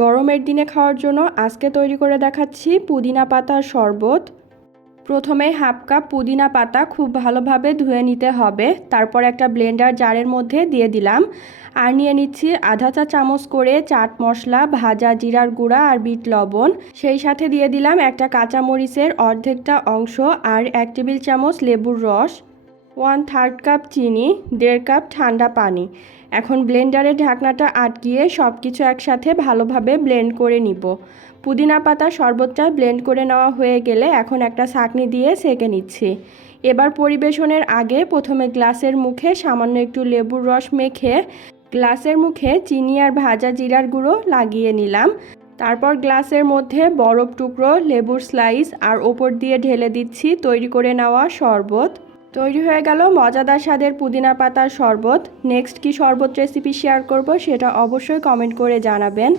গরমের দিনে খাওয়ার জন্য আজকে তৈরি করে দেখাচ্ছি পুদিনা পাতার শরবত। প্রথমে হাফ কাপ পুদিনা পাতা খুব ভালোভাবে ধুয়ে নিতে হবে। তারপর একটা ব্লেন্ডার জারের মধ্যে দিয়ে দিলাম। আর নিয়ে নিচ্ছি আধা চা চামচ করে চাট মশলা, ভাজা জিরার গুঁড়া আর বিট লবণ। সেই সাথে দিয়ে দিলাম একটা কাঁচামরিচের অর্ধেকটা অংশ আর 1 টেবিল চামচ লেবুর রস, 1/3 কাপ চিনি, 1.5 কাপ ঠান্ডা পানি। এখন ব্লেন্ডারের ঢাকনাটা আটকিয়ে সব কিছু একসাথে ভালোভাবে ব্লেন্ড করে নিব। পুদিনা পাতা শরবতটা ব্লেন্ড করে নেওয়া হয়ে গেলে এখন একটা ছাঁকনি দিয়ে ছেঁকে নিচ্ছি। এবার পরিবেশনের আগে প্রথমে গ্লাসের মুখে সামান্য একটু লেবুর রস মেখে গ্লাসের মুখে চিনি আর ভাজা জিরার গুঁড়ো লাগিয়ে নিলাম। তারপর গ্লাসের মধ্যে বরফ টুকরো, লেবুর স্লাইস আর ওপর দিয়ে ঢেলে দিচ্ছি তৈরি করে নেওয়া শরবত। তৈরি হয়ে গেল মজাদার স্বাদের পুদিনা পাতার শরবত। নেক্সট কি শরবত রেসিপি শেয়ার করব সেটা অবশ্যই কমেন্ট করে জানাবেন।